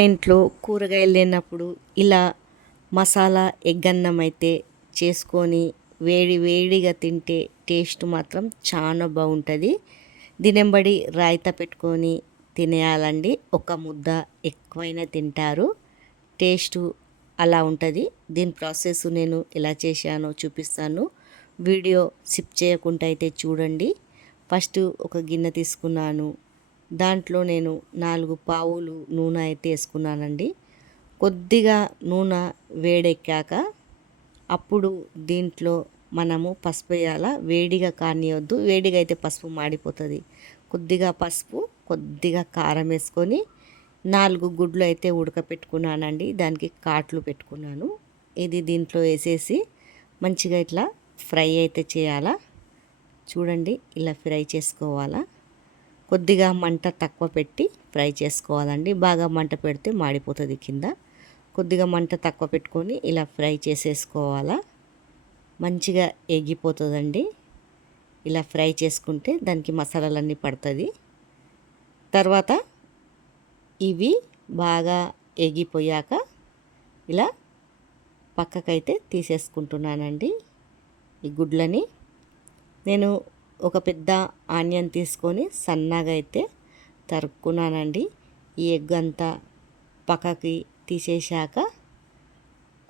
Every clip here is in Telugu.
ఇంట్లో కూరగాయలు లేనప్పుడు ఇలా మసాలా ఎగ్ అన్నం అయితే చేసుకొని వేడి వేడిగా తింటే టేస్ట్ మాత్రం చాలా బాగుంటుంది. దినంబడి రాయితా పెట్టుకొని తినేయాలండి. ఒక ముద్ద ఎక్కువైనా తింటారు. టేస్టు అలా ఉంటుంది. దీని ప్రాసెస్ నేను ఎలా చేశానో చూపిస్తాను. వీడియో స్కిప్ చేయకుండా అయితే చూడండి. ఫస్ట్ ఒక గిన్నె తీసుకున్నాను. దాంట్లో నేను 4 పావులు నూనె అయితే వేసుకున్నానండి. కొద్దిగా నూనె వేడెక్కాక అప్పుడు దీంట్లో మనము పసుపు వేయాల. వేడిగా కానియొద్దు, వేడిగా అయితే పసుపు మాడిపోతుంది. కొద్దిగా పసుపు, కొద్దిగా కారం వేసుకొని 4 గుడ్లు అయితే ఉడకపెట్టుకున్నానండి. దానికి కాట్లు పెట్టుకున్నాను. ఇది దీంట్లో వేసేసి మంచిగా ఇట్లా ఫ్రై అయితే చేయాలా. చూడండి, ఇలా ఫ్రై చేసుకోవాలా. కొద్దిగా మంట తక్కువ పెట్టి ఫ్రై చేసుకోవాలండి. బాగా మంట పెడితే మాడిపోతుంది కింద. కొద్దిగా మంట తక్కువ పెట్టుకొని ఇలా ఫ్రై చేసేసుకోవాలా. మంచిగా ఎగిపోతుందండి. ఇలా ఫ్రై చేసుకుంటే దానికి మసాలాలన్నీ పడుతుంది. తర్వాత ఇవి బాగా ఎగిపోయాక ఇలా పక్కకైతే తీసేసుకుంటున్నానండి. ఈ గుడ్లని నేను ఒక పెద్ద ఆనియన్ తీసుకొని సన్నగా అయితే తరుక్కున్నానండి. ఈ ఎగ్ అంతా పక్కకి తీసేశాక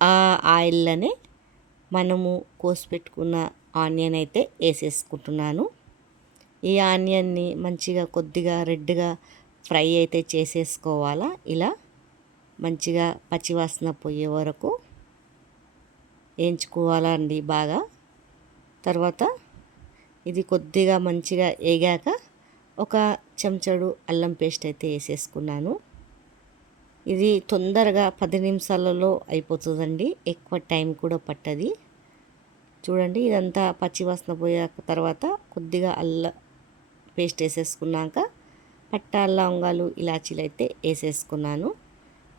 ఆ ఆయిల్లోనే మనము కోసి పెట్టుకున్న ఆనియన్ అయితే వేసేసుకుంటున్నాను. ఈ ఆనియన్ని మంచిగా కొద్దిగా రెడ్గా ఫ్రై అయితే చేసేసుకోవాలా. ఇలా మంచిగా పచ్చివాసన పోయే వరకు వేయించుకోవాలండి బాగా. తర్వాత ఇది కొద్దిగా మంచిగా వేగాక ఒక చెంచాడు అల్లం పేస్ట్ అయితే వేసేసుకున్నాను. ఇది తొందరగా 10 నిమిషాలలో అయిపోతుందండి. ఎక్కువ టైం కూడా పట్టది. చూడండి, ఇదంతా పచ్చివాసన పోయాక తర్వాత కొద్దిగా అల్లం పేస్ట్ వేసేసుకున్నాక పట్టా, లవంగాలు, ఇలాచీలు అయితే వేసేసుకున్నాను.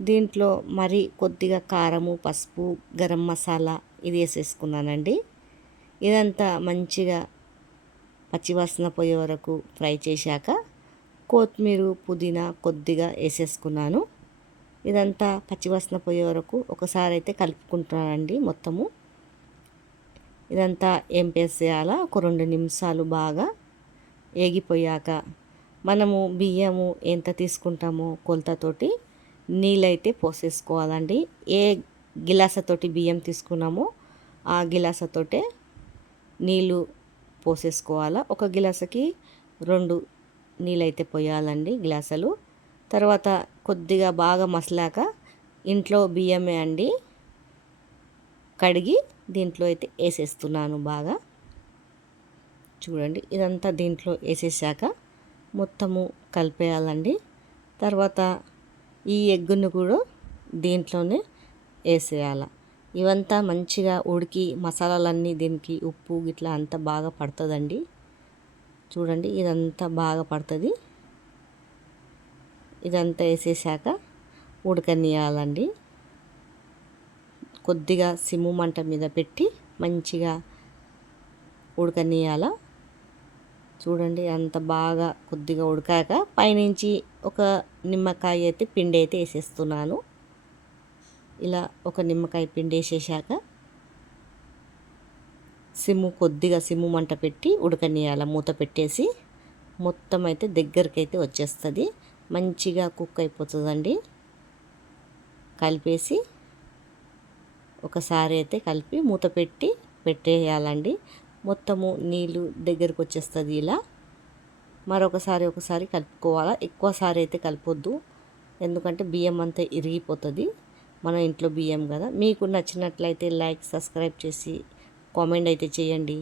దీంట్లో మరి కొద్దిగా కారము, పసుపు, గరం మసాలా ఇది వేసేసుకున్నానండి. ఇదంతా మంచిగా పచ్చివాసన పోయే వరకు ఫ్రై చేశాక కొత్తిమీర, పుదీనా కొద్దిగా వేసేసుకున్నాను. ఇదంతా పచ్చివాసన పోయే వరకు ఒకసారి అయితే కలుపుకుంటున్నానండి మొత్తము. ఇదంతా ఏంపేసేయాలా. ఒక 2 నిమిషాలు బాగా వేగిపోయాక మనము బియ్యము ఎంత తీసుకుంటామో కొలతతోటి నీళ్ళైతే పోసేసుకోవాలండి. ఏ గిలాసతోటి బియ్యం తీసుకున్నామో ఆ గిలాసతోటే నీళ్ళు పోసేసుకోవాలా. ఒక గిలాసకి 2 నీళ్ళైతే పోయాలండి, గ్లాసులు. తర్వాత కొద్దిగా బాగా మసలాక ఇంట్లో బియ్యమే అండి కడిగి దీంట్లో అయితే వేసేస్తున్నాను బాగా. చూడండి, ఇదంతా దీంట్లో వేసేసాక మొత్తము కలిపేయాలండి. తర్వాత ఈ ఎగ్గును కూడా దీంట్లోనే వేసేయాలి. ఇవంతా మంచిగా ఉడికి మసాలాలన్నీ దీనికి ఉప్పు గిట్లా అంతా బాగా పడుతుందండి. చూడండి, ఇదంతా బాగా పడుతుంది. ఇదంతా వేసేసాక ఉడకనియాలండి. కొద్దిగా సిమ్ము మంట మీద పెట్టి మంచిగా ఉడకనియాల. చూడండి, అంత బాగా కొద్దిగా ఉడికాక పైనుంచి ఒక నిమ్మకాయ అయితే పిండి అయితే వేసేస్తున్నాను. ఇలా ఒక నిమ్మకాయ పిండి వేసేసాక కొద్దిగా సిమ్ము మంట పెట్టి ఉడకనియాల. మూత పెట్టేసి మొత్తం అయితే దగ్గరికి అయితే వచ్చేస్తుంది. మంచిగా కుక్ అయిపోతుందండి. కలిపేసి ఒకసారి అయితే కలిపి మూత పెట్టి పెట్టేయాలండి. మొత్తము నీళ్ళు దగ్గరికి వచ్చేస్తుంది. ఇలా ఒకసారి కలుపుకోవాలా. ఎక్కువసారి అయితే కలపొద్దు, ఎందుకంటే బియ్యం అంతా ఇరిగిపోతుంది. మన ఇంట్లో బియ్యం కదా. మీకు నచ్చినట్లయితే లైక్, సబ్స్క్రైబ్ చేసి కామెంట్ అయితే చేయండి.